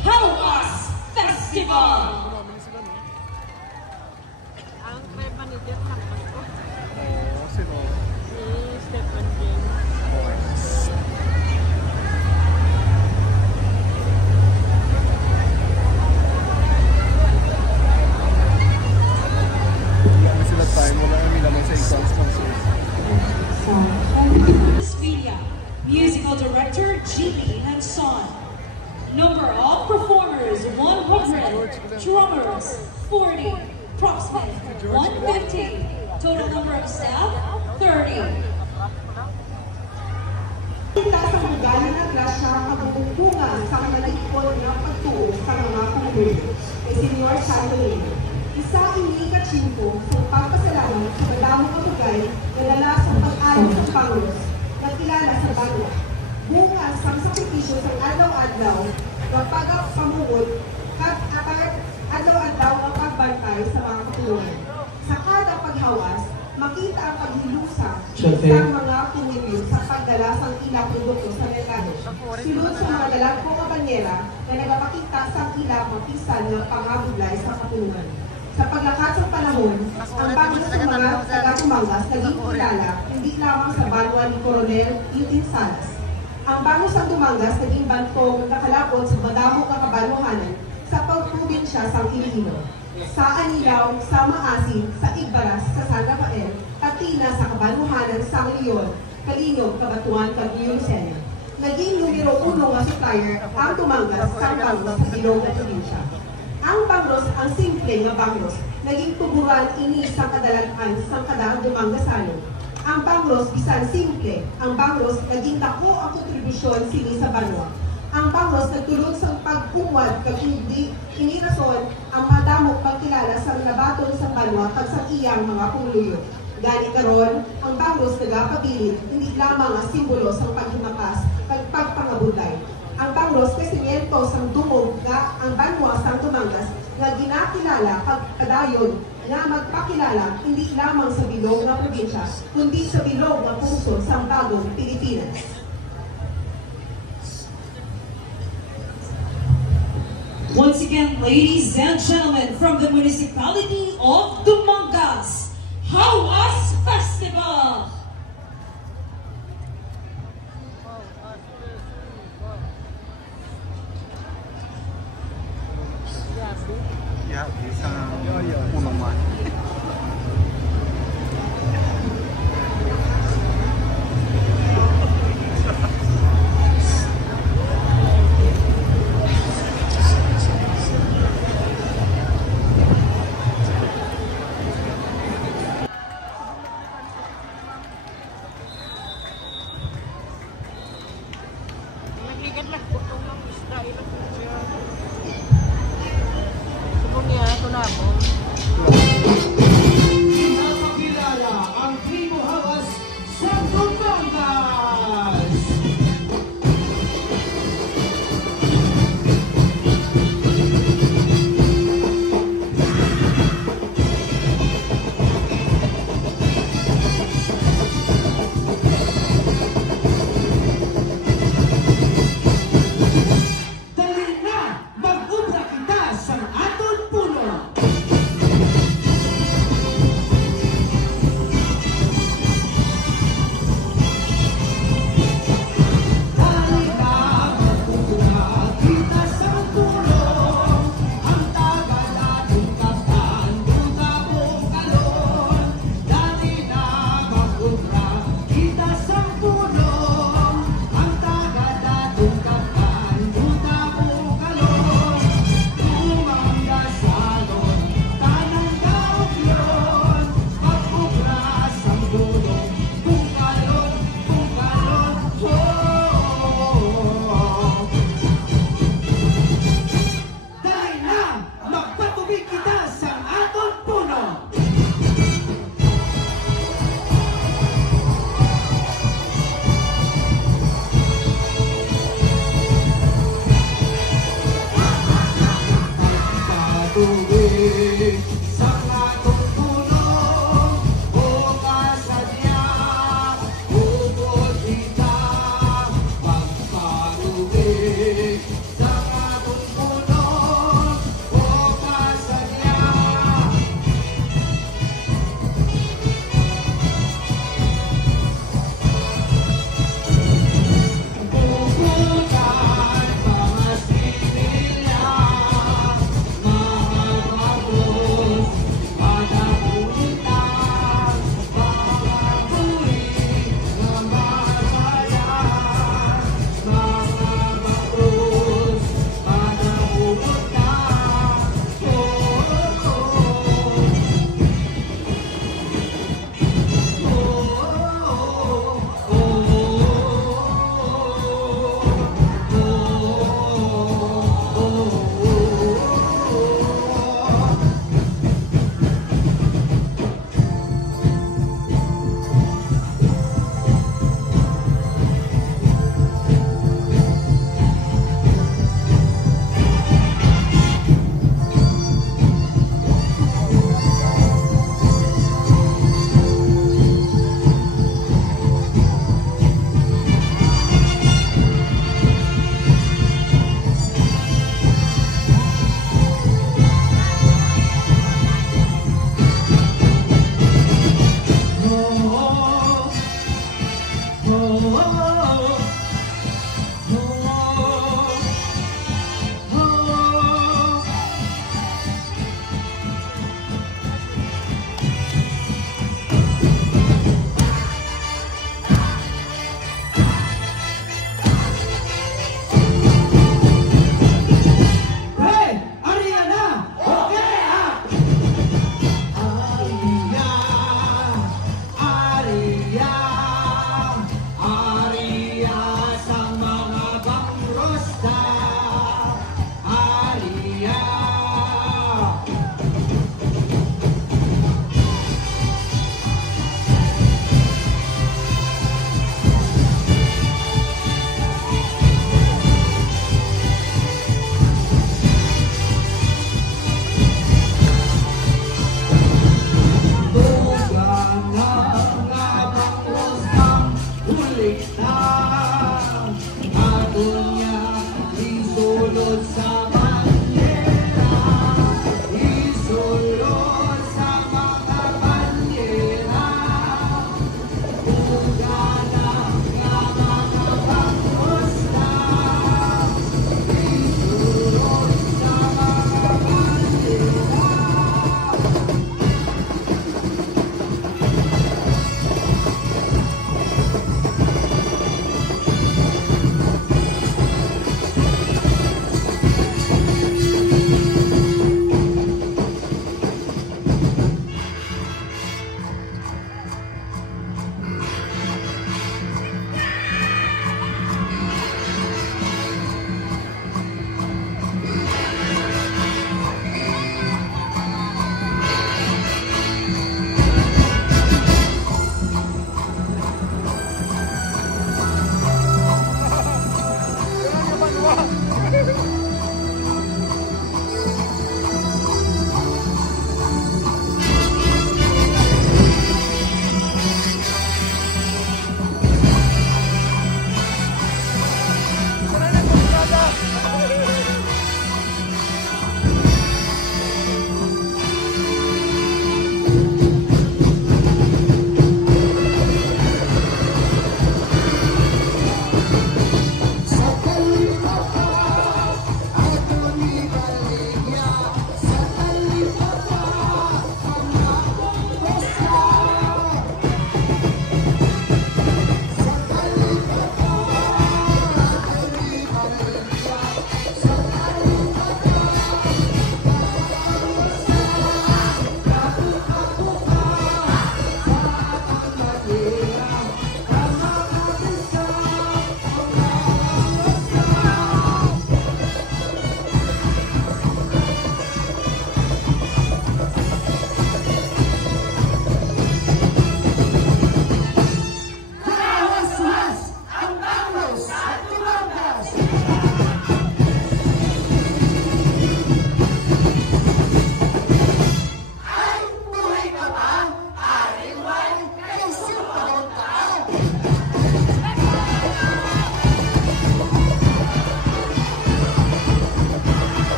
Hawas Festival. Ang may manager ng ako. Oo, sino? Si Stephen James. Wala na sila time, wala na nila may sa isang sponsors. Media, musical director Jimmy and Son. Number of performers 100, drummers 40, propsmen 150, total number of staff 30. Kita sa ugali ng grasya ang pagbubunga sa kanalikod ng pagtuo sa mga kumulo kay Senior Chandelin. Isa ini ka-5 sa pagpasalamat sa madamong kapugay na lalasang pag-ayon sa Panglos na kilala sa banwa. Bunga sa sakripisyo sa adlaw-adlaw ng pagpamungod at adlaw-adlaw ang pagbantay sa mga kapulungan. Sa kada paghawas, makita ang paghilusa sa mga kumilyo sa pagdalasang ilang produkto sa merkado. Silod sa mga dalagpong kabanyera na nagapakita sa ilang mapisan ng pangabublay sa kapulungan. Sa paglakat ng panahon, ang Panglos sa mga taga-Tumangas naging kilala hindi lamang sa banwa ni Coronel Intin Salas. Ang Bangos ng Tumangas naging bantong nakalapot sa madamong kakabanwahanan sa pagprobinsya sa Iloilo. Sa Anilaw, sa Maasin, sa Igbaras, sa San Rafael, Katina sa kabanwahanan sa Leon, Kalinog, Kabatuan, Cagayan. Naging numero 1 nga supplier ang Tumangas sa Bangos sa ilong na probinsya. Ang Bangos, ang simple nga Bangos, naging tuburan ini sa kadalagan sa kadang Dumangasano. Ang Bangos, bisan simple, ang Bangos, naging dako ang kontribusyon sini sa banwa. Ang Bangos nagtulong sa pagkumwad kag hindi inirason ang madamok pagkilala sa nabaton sa banwa kag sa iyang mga pumuluyo. Gani karon, ang Bangos nagapabilin hindi lamang ang simbolo sa paghimakas kag pagpangabuday. Ang Bangos presidento sang dungog nga ang banwa sa Tumangas nga ginakilala kag kadayon na magpakilala hindi lamang sa bilog na probinsya kundi sa bilog na puso sa bagong Pilipinas. Once again, ladies and gentlemen, from the municipality of Dumangas, Hawas Festival. Yeah, isang unang man. Nagigan lang po ng isda ilang po siya. Subong niya, ito na mo. Pinapakilala ang Tribo Hawas sa Tumangas! Dali na! Mag-ubra kita sa aton puno! Sa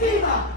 Viva